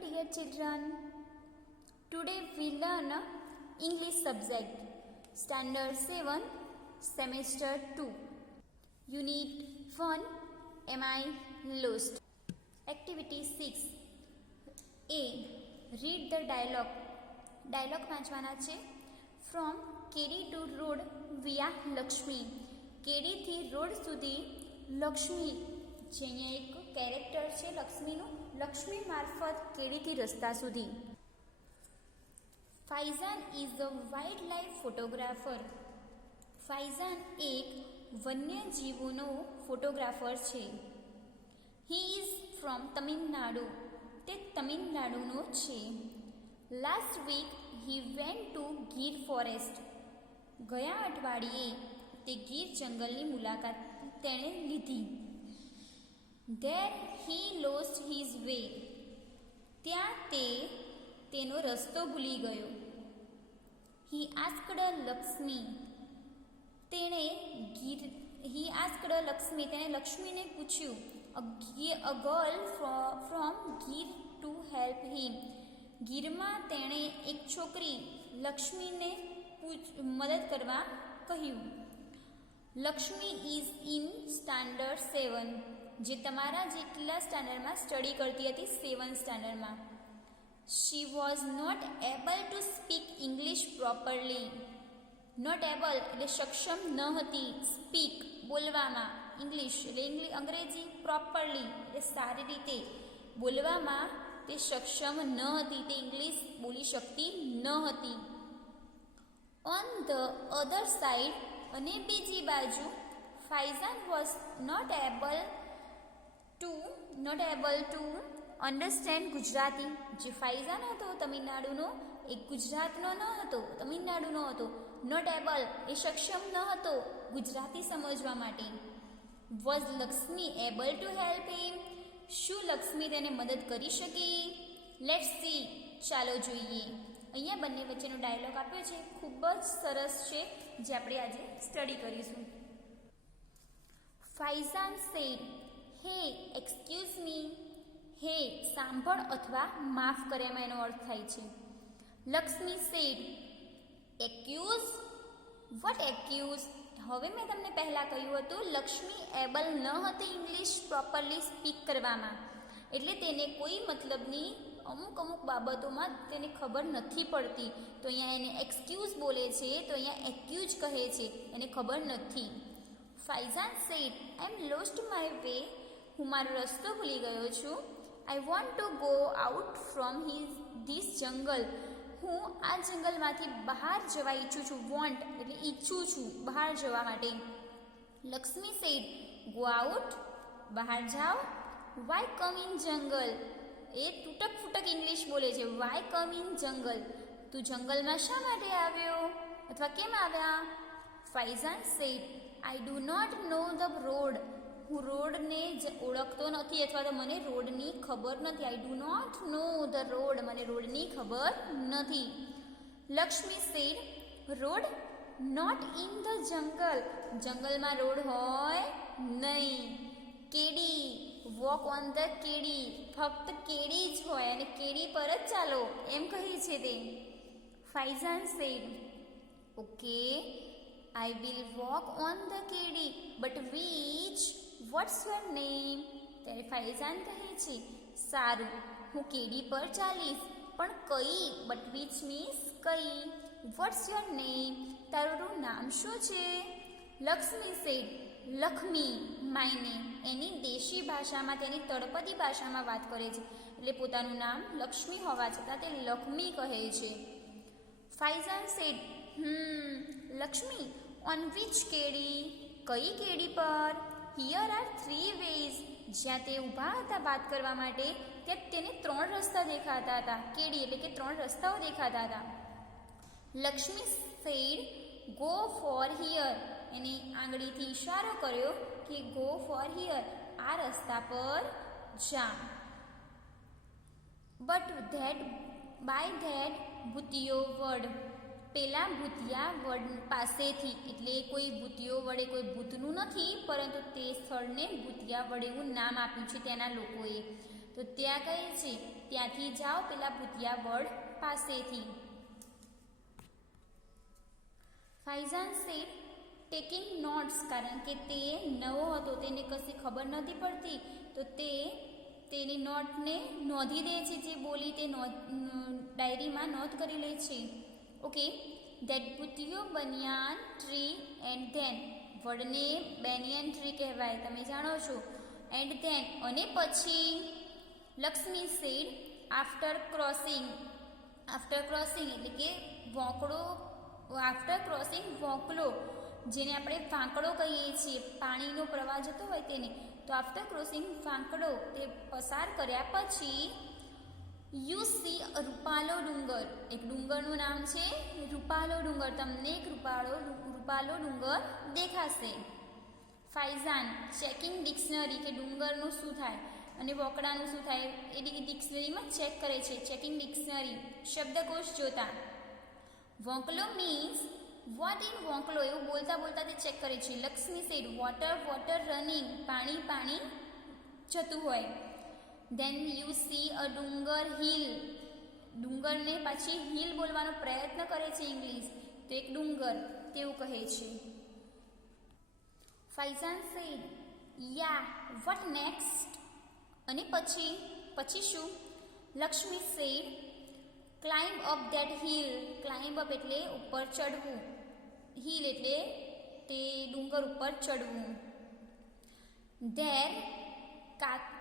dear children. Today we learn English subject, Standard 7, Semester 2, Unit 1. Am I lost? Activity 6. A. Read the dialogue. Dialogue વાંચવાના છે. From કેડી to road via Lakshmi. કેડીથી road સુધી લક્ષ્મી, જે અહીંયા એક કેરેક્ટર છે લક્ષ્મીનું, લક્ષ્મી મારફત કેડીથી રસ્તા સુધી. Faizan is a wild life photographer. Faizan એક વન્યજીવોનો ફોટોગ્રાફર છે. He is from Tamil Nadu. તે તમિલનાડુનો છે. Last week he went to Gir forest. ગયા અઠવાડિયે તે ગીર જંગલની મુલાકાત તેણે લીધી. There he lost his way. ત્યાં તે તેનો રસ્તો ભૂલી ગયો. He asked Lakshmi. તેણે લક્ષ્મીને પૂછ્યું. A girl from Gir to help him. ગીરમાં તેણે એક છોકરી લક્ષ્મીને મદદ કરવા કહ્યું. Lakshmi is in standard 7. જે તમારા જેટલા સ્ટાન્ડર્ડમાં સ્ટડી કરતી હતી, 7 સ્ટાન્ડર્ડમાં. She was not able to speak English properly. Not able એટલે સક્ષમ ન હતી, સ્પીક બોલવામાં, ઇંગ્લિશ એટલે અંગ્રેજી, પ્રોપરલી એટલે સારી રીતે બોલવામાં તે સક્ષમ ન હતી, તે ઇંગ્લિશ બોલી શકતી ન હતી. ઓન ધ અધર સાઇડ, અને બીજી બાજુ, Faizan was not able to understand Gujarati. જે ફૈઝાન હતો તમિલનાડુનો, એ ગુજરાતનો ન હતો, તમિલનાડુનો હતો. નોટ એબલ એ સક્ષમ ન હતો ગુજરાતી સમજવા માટે. Was Lakshmi able to help હિમ. શું લક્ષ્મી તેને મદદ કરી શકી? લેટ્સ સી, ચાલો જોઈએ. અહીંયા બંને વચ્ચેનો ડાયલોગ આપ્યો છે, ખૂબ જ સરસ છે, જે આપણે આજે સ્ટડી કરીશું. ફૈઝાન સેડ, હે એક્સક્યુઝ મી. હે સાંભળ અથવા માફ કરે, એમાં એનો અર્થ થાય છે. Lakshmi said, accuse. What accuse? હવે મેં તમને પહેલાં કહ્યું હતું, લક્ષ્મી એબલ ન હતી ઇંગ્લિશ પ્રોપરલી સ્પીક કરવામાં, એટલે તેને કોઈ મતલબની અમુક બાબતોમાં તેને ખબર નથી પડતી. તો અહીંયા એને એક્સક્યુઝ બોલે છે, તો અહીંયા એક્યુઝ કહે છે, એને ખબર નથી. Faizan said, I am lost my way. હું મારો રસ્તો ભૂલી ગયો છું. I want to go out from this jungle. હું આ જંગલમાંથી બહાર જવા ઈચ્છું છું. વોન્ટ એટલે ઈચ્છું છું, બહાર જવા માટે. લક્ષ્મી સેડ, ગો આઉટ, બહાર જાઓ. વાય કમ ઇન જંગલ. એ તૂટક ફૂટક ઇંગ્લિશ બોલે છે. વાય કમ ઇન જંગલ. તું જંગલમાં શા માટે આવ્યો અથવા કેમ આવ્યા? Faizan said, I do not know the road. હું રોડને ઓળખતો નથી અથવા તો મને રોડની ખબર નથી. I do not know the road. મને રોડની ખબર નથી. Lakshmi said, road not in the jungle. જંગલમાં રોડ હોય નહીં. કેડી, વોક ઓન ધ કેડી. ફક્ત કેડી જ હોય અને કેડી પર જ ચાલો, એમ કહી છે તે. Faizan said, okay, I will walk on the કેડી, but which, what's your name? ત્યારે ફૈઝાન કહે છે, સારું, હું કેડી પર ચાલીશ, પણ કઈ? બટ વીચ મીન્સ કઈ. What's your name? તારું નામ શું છે? Lakshmi said, Lakshmi, my name. એની દેશી ભાષામાં, તેની તળપદી ભાષામાં વાત કરે છે, એટલે પોતાનું નામ લક્ષ્મી હોવા છતાં તે લક્ષ્મી કહે છે. Faizan said, Lakshmi, on which કેડી? કઈ કેડી પર? Here are 3 ways. જ્યાં તે ઊભા હતા વાત કરવા માટે, ત્યાં તેને 3 રસ્તા દેખાતા હતા. કેડી એટલે કે 3 રસ્તાઓ દેખાતા હતા. Lakshmi said, go for here. એની આંગળીથી ઇશારો કર્યો કે ગો ફોર હિયર, આ રસ્તા પર જા. બટ બાય ધેટ ભૂતિયો વડ. પેલા ભૂતિયા વડ પાસેથી, એટલે કોઈ ભૂતિયો વડે કોઈ ભૂતનું નથી, પરંતુ તે સ્થળને ભૂતિયા વડ એવું નામ આપ્યું છે તેના લોકોએ. તો ત્યાં કહે છે ત્યાંથી જાઓ પેલા ભૂતિયા વડ પાસેથી. ફાઇઝાન સેડ ટેકિંગ નોટ્સ, કારણ કે તે નવો હતો, તેને કશી ખબર નથી પડતી, તો તે તેની નોટને નોંધી દે છે, જે બોલી તે ડાયરીમાં નોંધ કરી લે છે. ઓકે, ધેટ ભૂતિયો બનિયાન ટ્રી એન્ડ ધેન, વડને બેનિયન ટ્રી કહેવાય, તમે જાણો છો. એન્ડ ધેન, અને પછી લક્ષ્મી સેડ આફ્ટર ક્રોસિંગ એટલે કે વોંકડો, આફ્ટર ક્રોસિંગ વોંકલો, જેને આપણે વાંકડો કહીએ છીએ, પાણીનો પ્રવાહ જતો હોય તેને, તો આફ્ટર ક્રોસિંગ વાંકડો તે પસાર કર્યા પછી યુ સી રૂપાલો ડુંગર, એક ડુંગરનું નામ છે રૂપાલો ડુંગર, તમને એક રૂપાલો ડુંગર દેખાશે. ફાઇઝાન ચેકિંગ ડિક્શનરી, કે ડુંગરનું શું થાય અને વોકડાનું શું થાય એ ડિક્શનરીમાં ચેક કરે છે. ચેકિંગ ડિક્શનરી, શબ્દકોશ જોતા. વોંકલો મીન્સ વોટ ઇન વોંકલો, એવું બોલતા બોલતા તે ચેક કરે છે. લક્ષ્મી સેડ વોટર રનિંગ, પાણી જતું હોય. ધેન યુ સી અ ડુંગર હિલ, ડુંગરને પાછી હિલ બોલવાનો પ્રયત્ન કરે છે ઇંગ્લિશ, તો એક ડુંગર તેવું કહે છે. Faizan said yeah what next, અને પછી શું? Lakshmi said climb up that hill, climb up એટલે ઉપર ચડવું, હિલ એટલે તે ડુંગર ઉપર ચડવું. ધેર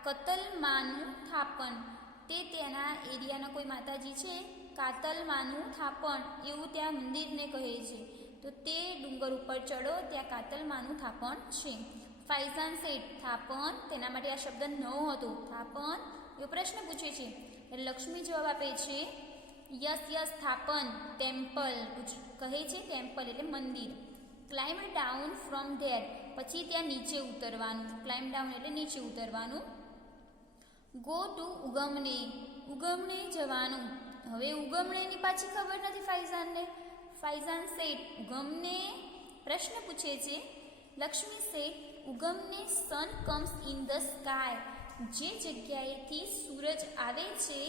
કતલમાનું થાપણ, તે તેના એરિયાના કોઈ માતાજી છે, કાતલમાનું થાપણ એવું ત્યાં મંદિરને કહે છે, તો તે ડુંગર ઉપર ચડો, ત્યાં કાતલમાનું થાપણ છે. ફાઇઝાન સેડ થાપણ, તેના માટે આ શબ્દ નવો હતો, થાપણ એવો પ્રશ્ન પૂછે છે, એટલે લક્ષ્મી જવાબ આપે છે યસ થાપન ટેમ્પલ, કહે છે ટેમ્પલ એટલે મંદિર. ક્લાઇમ્બ ડાઉન ફ્રોમ ધેર, પછી ત્યાં નીચે ઉતરવાનું, ક્લાઇમ્બ ડાઉન એટલે નીચે ઉતરવાનું. ગો ટુ ઉગમણે જવાનું, હવે ઉગમણેની પાછી ખબર નથી ફાઇઝાનને. ફાઇઝાન સેડ ઉગમને પ્રશ્ન પૂછે છે. લક્ષ્મી સેડ ઉગમને sun comes in the sky, જે જગ્યાએથી સૂરજ આવે છે,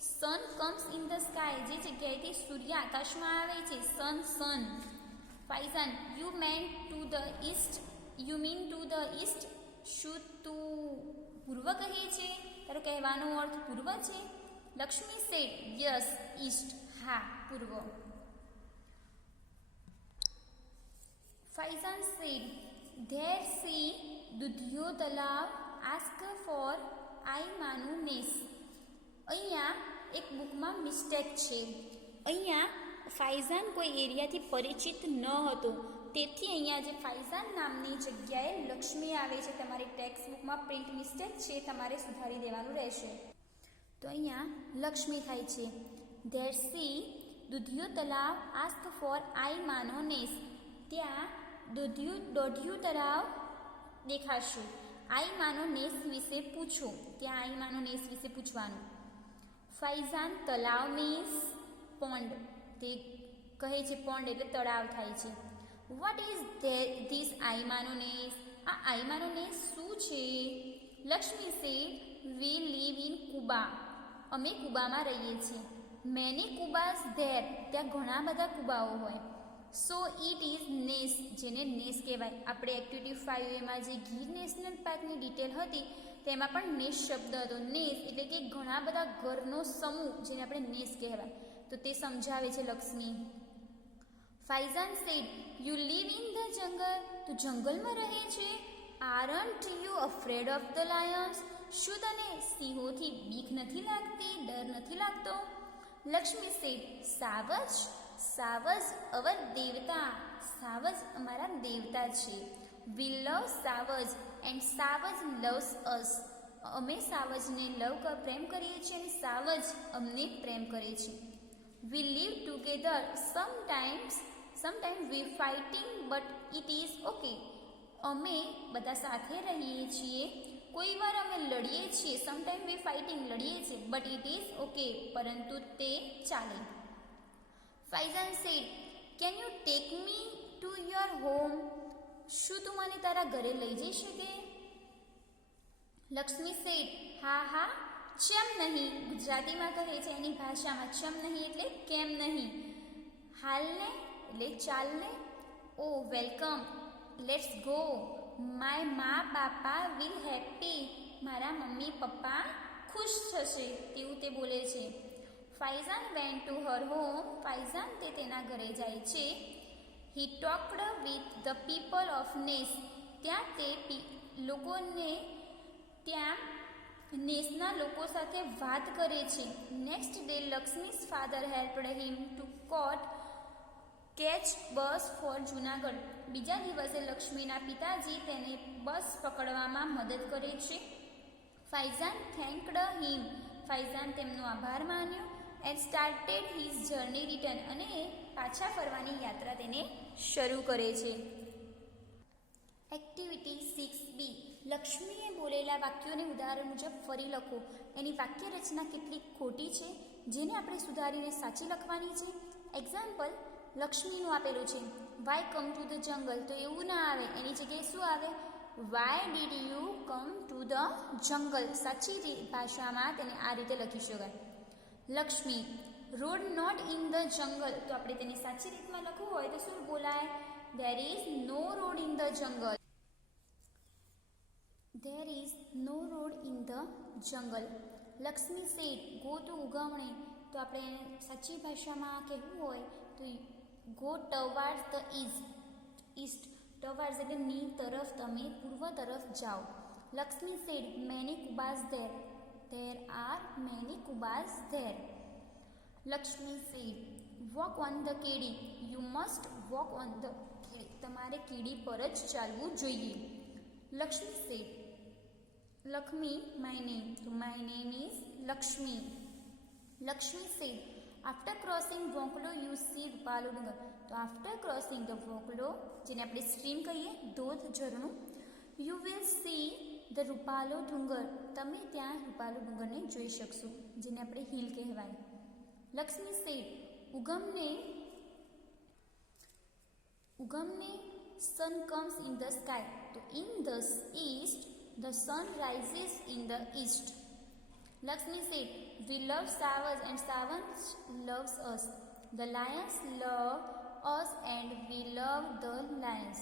sun comes in the sky, જે જગ્યાએથી સૂર્ય આકાશમાં આવે છે, sun. Faizan you mean to the east, શું તું પૂર્વ કહે છે, તારો કહેવાનો અર્થ પૂર્વ છે? લક્ષ્મી સેડ યસ ઈસ્ટ, હા પૂર્વ. Faizan said there see Dudhiyo Talav ask for I માનું નેસ, અહીંયા એક બુકમાં મિસ્ટેક છે. અહીંયા ફાઇઝાન કોઈ એરિયાથી પરિચિત ન હતો, તેથી અહીંયા જે ફાઇઝાન નામની જગ્યાએ લક્ષ્મી આવે છે. તમારી ટેક્સ્ટ બુકમાં પ્રિન્ટ મિસ્ટેક છે, તમારે સુધારી દેવાનું રહેશે. તો અહીંયા લક્ષ્મી થાય છે. There see Dudhiyo Talav ask for આઈ માનો નેસ, ત્યાં દોઢિયું તળાવ દેખાશે. આઈ માનો નેસ વિશે પૂછો, ત્યાં આઈ માનો નેસ વિશે પૂછવાનું. ફાઇઝાન તલાવ મીન્સ પોન્ડ, તે કહે છે પોન્ડ એટલે તળાવ થાય છે. વોટ ઇઝ ધીસ આઈ માનો નેસ, આ આઈ માનો નેસ શું છે? Lakshmi said we live in kuba, અમે કુબામાં રહીએ છીએ. મેની કુબાસ ધેર, ત્યાં ઘણા બધા કુબાઓ હોય. સો ઇટ ઇઝ નેસ, જેને નેસ કહેવાય. આપણે એક્ટિવિટી 5 જે ગીર નેશનલ પાર્કની ડિટેલ હતી તેમાં પણ નેસ શબ્દ હતો. નેસ એટલે કે ઘણા બધા ઘરનો સમૂહ, જેને આપણે નેસ કહેવાય, તો તે સમજાવે છે Lakshmi. Faizan said you live in the jungle, તું જંગલમાં રહે છે. Aren't you afraid of the lions, શું તને સિંહોથી બીક નથી લાગતી, ડર નથી લાગતો? લક્ષ્મી સેડ સાવજ અવર દેવતા, સાવજ અમારા દેવતા છે. વી લવ સાવજ એન્ડ સાવજ લવ્સ અસ, અમે સાવજને પ્રેમ કરીએ છીએ અને સાવજ અમને પ્રેમ કરે છે. We live together, sometimes we fighting but it is okay, અમે બધા સાથે રહીએ છીએ, કોઈ વાર અમે લડીએ છીએ. સમટાઈમ વી ફાઇટિંગ, લડીએ છીએ, બટ ઇટ ઇઝ ઓકે, પરંતુ તે ચાલે. Faizan said can you take me to your home, શું તું મને તારા ઘરે લઈ જઈ શકે? લક્ષ્મી સેડ હા ચમ નહીં ગુજરાતીમાં કહે છે એની ભાષામાં ચમ નહીં એટલે કેમ નહીં. હાલને એટલે ચાલને. ઓ વેલકમ, લેટ્સ ગો. માય મા બાપા વિલ હેપી, મારા મમ્મી પપ્પા ખુશ થશે તેવું તે બોલે છે. Faizan went to her home, Faizan તે તેના ઘરે જાય છે. He talked with the people of nes, ત્યાં તે નેસના લોકો સાથે વાત કરે છે. Next day Lakshmi's father helped him to catch bus for Junagadh, બીજા દિવસે લક્ષ્મીના પિતાજી તેને બસ પકડવામાં મદદ કરે છે. ફાઇઝાન થેન્કડ હિમ, ફાઇઝાન તેમનો આભાર માન્યો. And started his journey return, અને પાછા ફરવાની યાત્રા તેને શરૂ કરે છે. એક્ટિવિટી 6B, લક્ષ્મીએ બોલેલા વાક્યોને ઉદાહરણ મુજબ ફરી લખો. એની વાક્ય રચના કેટલીક ખોટી છે જેને આપણે સુધારીને સાચી લખવાની છે. એક્ઝામ્પલ લક્ષ્મીનું આપેલું છે Y come to the jungle, તો એવું ના આવે, એની જગ્યાએ શું આવે? Why did you come to the jungle. સાચી ભાષામાં તેને આ રીતે લખી શકાય. Lakshmi road not in the jungle, તો આપણે તેની સાચી રીતમાં લખવું હોય તો શું બોલાય? There is no road in the jungle. There is no road in the jungle. Lakshmi said go to ઉગમણે, તો આપણે સાચી ભાષામાં કહેવું હોય તો go towards the east. towards એટલે ની તરફ, તમે પૂર્વ તરફ જાઓ. Lakshmi said many kubas there. There are many kubas there. Lakshmi said walk on the કેડી. You must walk on the કેડી, તમારે કીડી પર જ ચાલવું જોઈએ. Lakshmi said Lakshmi my name, તો my name is Lakshmi. Lakshmi said after crossing વોંકલો you see રૂપાલો ડુંગર, તો after crossing the વોંકલો, જેને આપણે સ્ટ્રીમ કહીએ, ધોધ, ઝરણું, you will see the રૂપાલો ડુંગર, તમે ત્યાં રૂપાલો ડુંગરને જોઈ શકશો, જેને આપણે હિલ કહેવાય. Lakshmi said ઉગમને sun comes in the sky, તો in the east the sun rises in the east. Lakshmi said we love Savas and Savas loves us. The lions love us and we love the lions.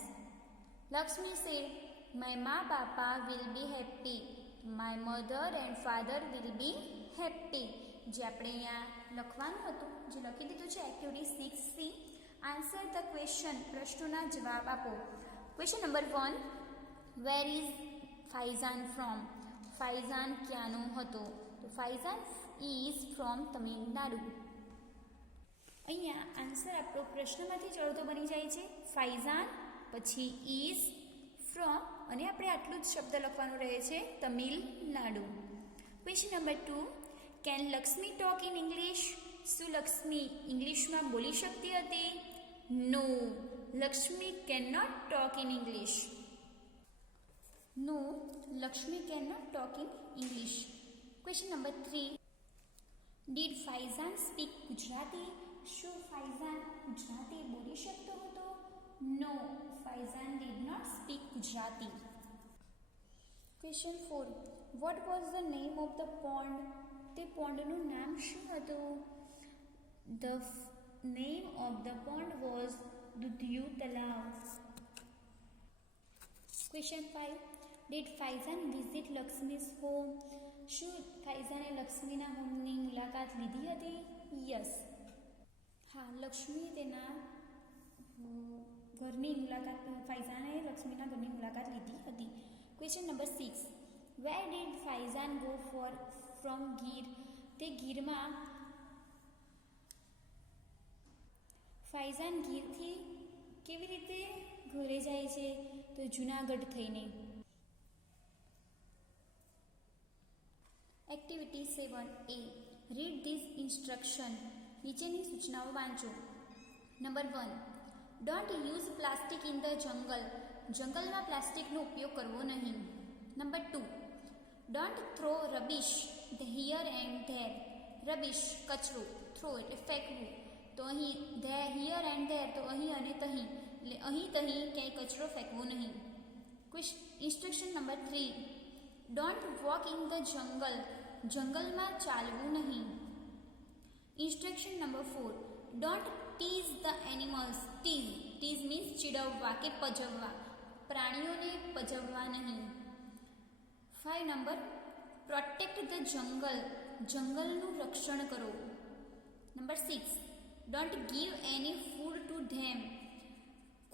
Lakshmi said my ma papa will be happy. My mother and father will be happy. જે આપણે અહીંયા લખવાનું હતું, જે લખી દીધું છે activity 6C. Answer the question, પ્રશ્નોના જવાબ આપો. Question number 1, where is Faizan from? Faizan ક્યાંનો હતો? તો ફાઇઝાન ઇઝ ફ્રોમ તમિલનાડુ. અહીંયા આન્સર આપણો પ્રશ્નમાંથી જ અડધો બની જાય છે. ફાઇઝાન, પછી ઇઝ, ફ્રોમ, અને આપણે આટલું જ શબ્દ લખવાનું રહે છે, Tamil Nadu. Question number 2, can Lakshmi talk in English? શું લક્ષ્મી ઇંગ્લિશમાં બોલી શકતી હતી? No, Lakshmi can not talk in English. No, Lakshmi can not talk in English. Question number 3, did Faizan speak Gujarati? શું ફાઇઝાન ગુજરાતી બોલી શકતો હતો? No, Faizan did not speak Gujarati. Question 4, what was the name of the pond? તે પોન્ડનું નામ શું હતું? The name of the pond was Dudhiyu Talav. Question 5, did Faizan visit Lakshmi's home? શું ફાઇઝાને લક્ષ્મીના હોમની મુલાકાત લીધી હતી? યસ, હા, લક્ષ્મી તેના ઘરની મુલાકાત, ફાઇઝાને લક્ષ્મીના ઘરની મુલાકાત લીધી હતી. Question number 6, where did Faizan go from Gir? તે ગીરમાં ફાઇઝાન ગીરથી કેવી રીતે ઘરે જાય છે? તો જુનાગઢ થઈને. Activity 7A, read this instruction. નીચેની સૂચનાઓ વાંચો. Number 1, don't use plastic in the jungle. જંગલમાં પ્લાસ્ટિકનો ઉપયોગ કરવો નહીં. Number 2, don't throw રબિશ here and there. રબિશ કચરો, થ્રો એટલે ફેંકવું, તો અહીં હિયર એન્ડ ધેર તો અહીં અને તહીં, એટલે અહીં તહીં ક્યાંય કચરો ફેંકવો નહીં. Instruction number 3, don't walk in the jungle. જંગલમાં ચાલવું નહીં. Instruction number 4, don't tease the animals. Tease means ચીડવવા કે પજવવા, પ્રાણીઓને પજવવા નહીં. 5 નંબર, પ્રોટેક્ટ ધ જંગલ. જંગલનું રક્ષણ કરો. Number 6, don't give any food to them.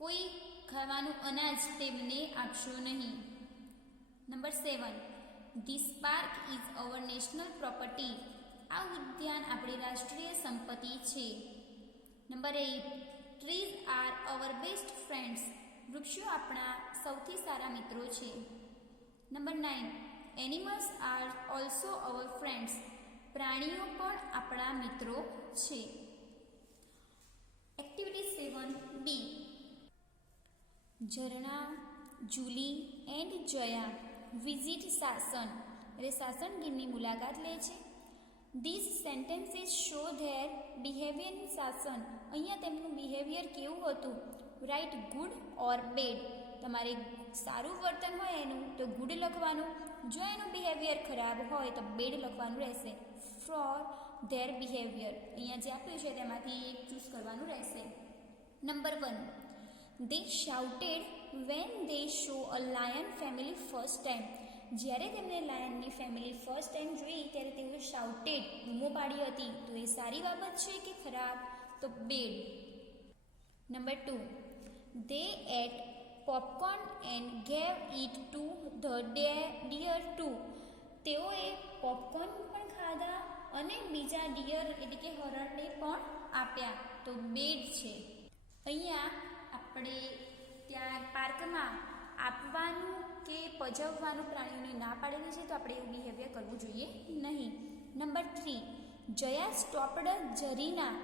કોઈ ખાવાનું અનાજ તેમને આપશો નહીં. Number 7, this park is our national property. આ ઉદ્યાન આપણી રાષ્ટ્રીય સંપત્તિ છે. Number 8, trees are our best friends. વૃક્ષો આપણા સૌથી સારા મિત્રો છે. Number 9, animals are also our friends. પ્રાણીઓ પણ આપણા મિત્રો છે. Activity 7B. Zarna, Julie and Jaya visit Sasan. એટલે સાસન ગીરની મુલાકાત લે છે. This sentences show their behaviour in Sasan. અહીંયા તેમનું બિહેવિયર કેવું હતું? Right good or bad. તમારે સારું વર્તન હોય એનું તો ગુડ લખવાનું, જો એનું બિહેવિયર ખરાબ હોય તો બેડ લખવાનું રહેશે. ફોર ધેર બિહેવિયર અહીંયા જે આપ્યું છે તેમાંથી એક ચૂઝ કરવાનું રહેશે. Number 1, they shouted when they show a lion family first time. જ્યારે તેમને લાયનની ફેમિલી ફર્સ્ટ ટાઈમ જોઈ ત્યારે તેઓ શાઉટેડ બૂમો પાડી હતી. તો એ સારી બાબત છે કે ખરાબ? તો bed. Number 2, they ate popcorn and gave it to the deer too. તેઓએ પોપકોર્ન પણ ખાધા અને બીજા ડિયર એટલે કે હરણને પણ આપ્યા. તો બેડ છે. અહીંયા આપણે ત્યાં પાર્કમાં આપવાનું કે પજવવાનું પ્રાણીઓને ના પાડેલી છે, તો આપણે એવું બિહેવિયર કરવું જોઈએ નહીં. નંબર 3, જયા સ્ટોપ્ડ જરીના.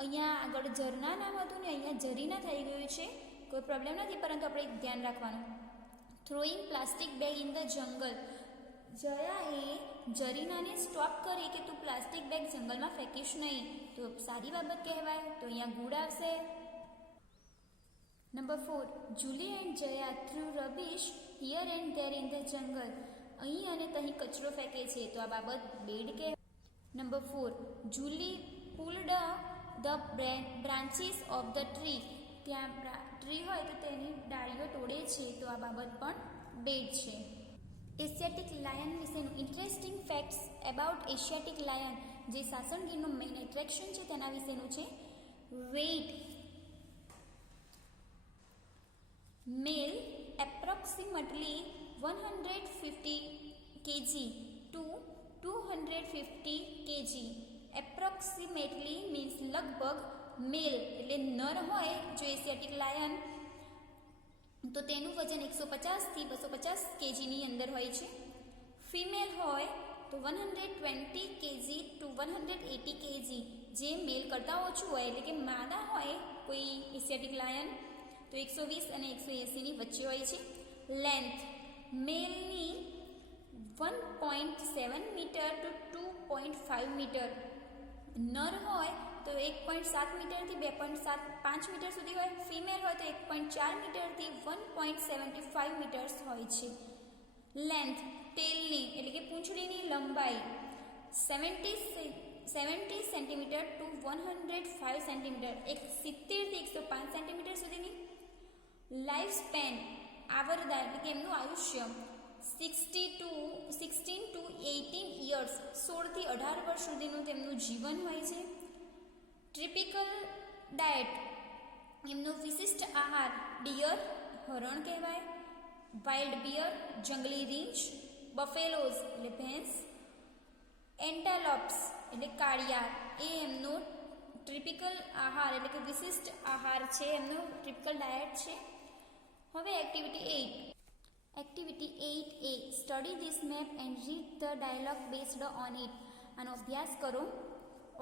અહીંયા આગળ ઝરના નામ હતું ને અહીંયા જરીના થઈ ગયું છે. કોઈ પ્રોબ્લેમ નથી, પરંતુ આપણે એક ધ્યાન રાખવાનું. Throwing plastic bag in the jungle. જયાએ જરીનાને સ્ટોપ કરી કે તું પ્લાસ્ટિક બેગ જંગલમાં ફેંકીશ નહીં. તો સારી બાબત કહેવાય. તો અહીંયા ગુડ આવશે. Number 4, Julie and Jaya through rubbish here and there in the જંગલ. અહીં અને તહીં કચરો ફેંકે છે, તો આ બાબત બેડ કહેવાય. Number 4, Julie pulled the branches of the tree. ત્યાં ટ્રી હોય તો તેની ડાળીઓ તોડે છે, તો આ બાબત પણ બેડ છે. એશિયાટિક લાયન વિશેનું interesting facts about Asiatic lion. જે સાસણ ગીરનું મેઇન એટ્રેક્શન છે તેના વિશેનું છે. Weight, male approximately 150 kg to 250 kg. Approximately means લગભગ. મેલ એટલે નર હોય જો એશિયાટિક લાયન તો તેનું વજન 150 થી 250 kgની અંદર હોય છે. ફિમેલ હોય તો 120 kg to 180 kg. જે મેલ કરતાં ઓછું હોય એટલે કે માદા હોય કોઈ એશિયાટિક લાયન તો 120 અને 180ની વચ્ચે હોય છે. લેન્થ, મેલની 1.7 મીટર ટુ 2.5 મીટર. નર હોય તો 1.7 મીટરથી 2.5 મીટર સુધી હોય. ફિમેલ હોય તો 1.4 મીટરથી 1.75 મીટર્સ હોય છે. લેન્થ, ટેલની એટલે કે પૂંછડીની લંબાઈ 70 સેન્ટીમીટર ટુ 105 સેન્ટીમીટર. 70થી 105 સેન્ટીમીટર સુધીની. લાઈફ સ્પેન, આવરદા એટલે કે એમનું આયુષ્ય 16 to 18 યર્સ. 16થી 18 વર્ષ સુધીનું તેમનું જીવન હોય છે. ટ્રિપિકલ ડાયટ, એમનો વિશિષ્ટ આહાર ડિયર હરણ કહેવાય, વાઇલ્ડ બિયર જંગલી રીંછ, બફેલોઝ એટલે ભેંસ, એન્ટાલોપ્સ એટલે કાળિયાર એ એમનો ટ્રિપિકલ આહાર એટલે કે વિશિષ્ટ આહાર છે, એમનો ટ્રિપિકલ ડાયટ છે. હવે activity 8. Activity 8A, study this map and read the dialogue based on it. આનો અભ્યાસ કરો.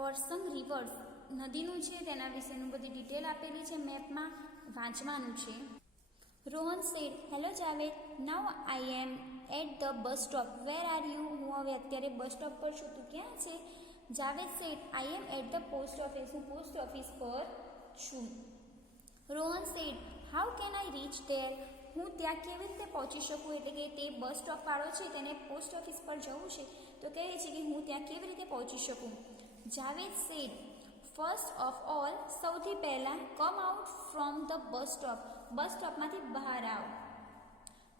ઓરસંગ રિવર્સ, નદીનું છે તેના વિશેનું બધી ડિટેલ આપેલી છે મેપમાં, વાંચવાનું છે. Rohan said, hello Javed, now I am at the bus stop, where are you? હું હવે અત્યારે બસ સ્ટોપ પર છું, તું ક્યાં છે? Javed said, I am at the post office, હું પોસ્ટ ઓફિસ પર છું. Rohan said, how can I reach there? હું ત્યાં કેવી રીતે પહોંચી શકું? એટલે કે તે બસ સ્ટોપ વાળો છે તેને પોસ્ટ ઓફિસ પર જવું છે તો કહે છે કે હું ત્યાં કેવી રીતે પહોંચી શકું. Javed said, first of all, સૌથી પહેલાં come out from the bus stop, bus સ્ટોપમાંથી બહાર આવો.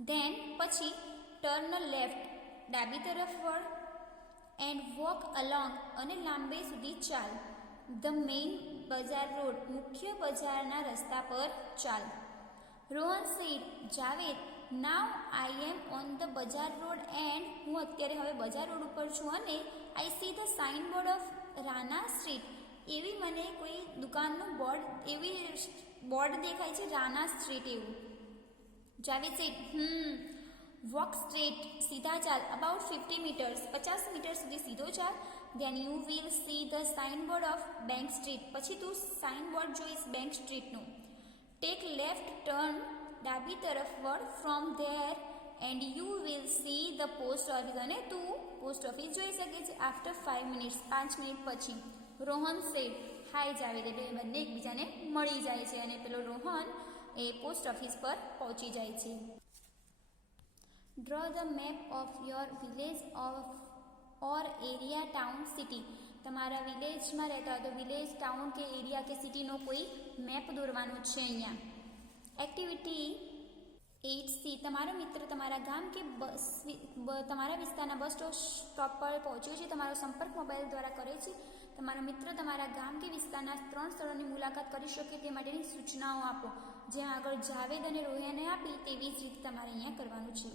ધેન પછી ટર્ન લેફ્ટ, ડાબી તરફ વળ, એન્ડ વોક અલોંગ, અને લાંબે સુધી ચાલ, ધ મેઇન બજાર રોડ, મુખ્ય બજારના રસ્તા પર ચાલ. Rohan said, Javed, now I am on the bazaar road and, હું અત્યારે હવે બજાર રોડ ઉપર છું અને I see the sign board of Rana street, એવી મને કોઈ દુકાનનું બોર્ડ, એવી બોર્ડ દેખાય છે રાના સ્ટ્રીટ એવું. જાવેદ સેડ, વોક સ્ટ્રેટ, સીધા ચાલ, અબાઉટ 50 મીટર્સ, 50 મીટર સુધી સીધો ચાલ. Then you will see the sign board of bank street, પછી તું સાઇન બોર્ડ જોઈશ બેંક સ્ટ્રીટનું. ટેક લેફ્ટ ટર્ન, ડાબી તરફ વળ, from there and you will see the post office, અને તું પોસ્ટ ઓફિસ જોઈ શકે છે. આફ્ટર 5 મિનિટ્સ, 5 મિનિટ પછી. રોહન સેડ, હાય જાવેદ, એટલે બંને એકબીજાને મળી જાય છે અને પેલો રોહન એ પોસ્ટ ઓફિસ પર પહોંચી જાય છે. Draw the map of your village of or area, town, city. તમારા વિલેજમાં રહેતા હોય તો વિલેજ, ટાઉન કે એરિયા કે સિટીનો કોઈ મેપ દોરવાનો છે અહીંયા. એક્ટિવિટી 8C, તમારો મિત્ર તમારા ગામ કે તમારા વિસ્તારના બસ સ્ટોપ પર પહોંચ્યો છે, તમારો સંપર્ક મોબાઈલ દ્વારા કરે છે. તમારો મિત્ર તમારા ગામ કે વિસ્તારના 3 સ્થળોની મુલાકાત કરી શકે તે માટેની સૂચનાઓ આપો. જ્યાં આગળ જાવેદ અને રોહને આપી તેવી જ રીતે તમારે અહીંયા કરવાનું છે.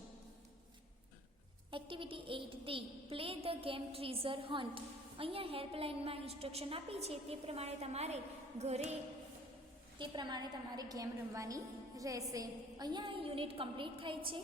Activity 8D, play the game treasure hunt. અહીંયા હેલ્પલાઇનમાં ઇન્સ્ટ્રક્શન આપી છે તે પ્રમાણે તમારે ઘરે ગેમ રમવાની રહેશે. અહીંયા યુનિટ કમ્પ્લીટ થાય છે.